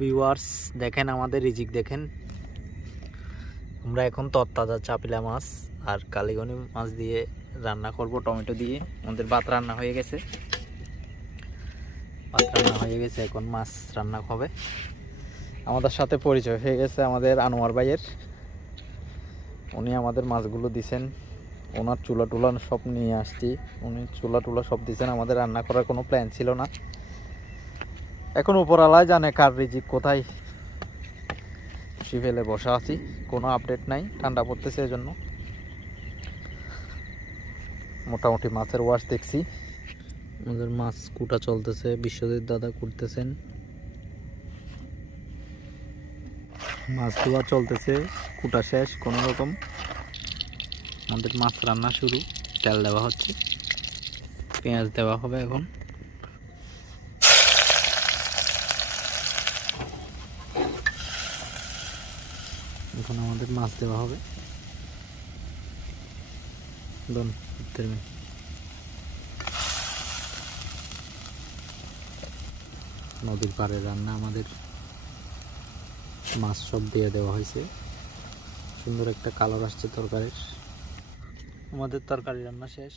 Viewers দেখেন আমাদের রিজিক দেখেন। আমরা এখন তরতাজা চাপিলা মাছ আর কালিগনি মাছ দিয়ে রান্না করব, টমেটো দিয়ে। আমাদের ভাত রান্না হয়ে গেছে, এখন মাছ রান্না হবে। আমাদের সাথে পরিচয় হয়ে গেছে আমাদের আনোয়ার ভাইয়ের। উনি আমাদের মাছগুলো দিছেন, ওনার চুলা টুলা সব নিয়ে আসছি, উনি চুলা টুলা সব দিছেন। আমাদের রান্না করার কোনো প্ল্যান ছিল না। এখন উপরওয়ালাই জানে কার রিজিক কোথায়। ফেলে বসা আছি, কোনো আপডেট নাই, ঠান্ডা পড়তেছে এজন্য। মোটামুটি মাছের ওয়াশ দেখছি, আমাদের মাছ কুটা চলতেছে, বিশ্বজিৎ দাদা করতেছেন। মাছ ধোয়া চলতেছে, কুটা শেষ কোনো রকম। আমাদের মাছ রান্না শুরু, তেল দেওয়া হচ্ছে, পেঁয়াজ দেওয়া হবে। এখন আমাদের মাছ দেওয়া হবে। নদীর পাড়ে রান্না, আমাদের মাছ সব দিয়ে দেওয়া হয়েছে। সুন্দর একটা কালার আসছে তরকারির। আমাদের তরকারি রান্না শেষ।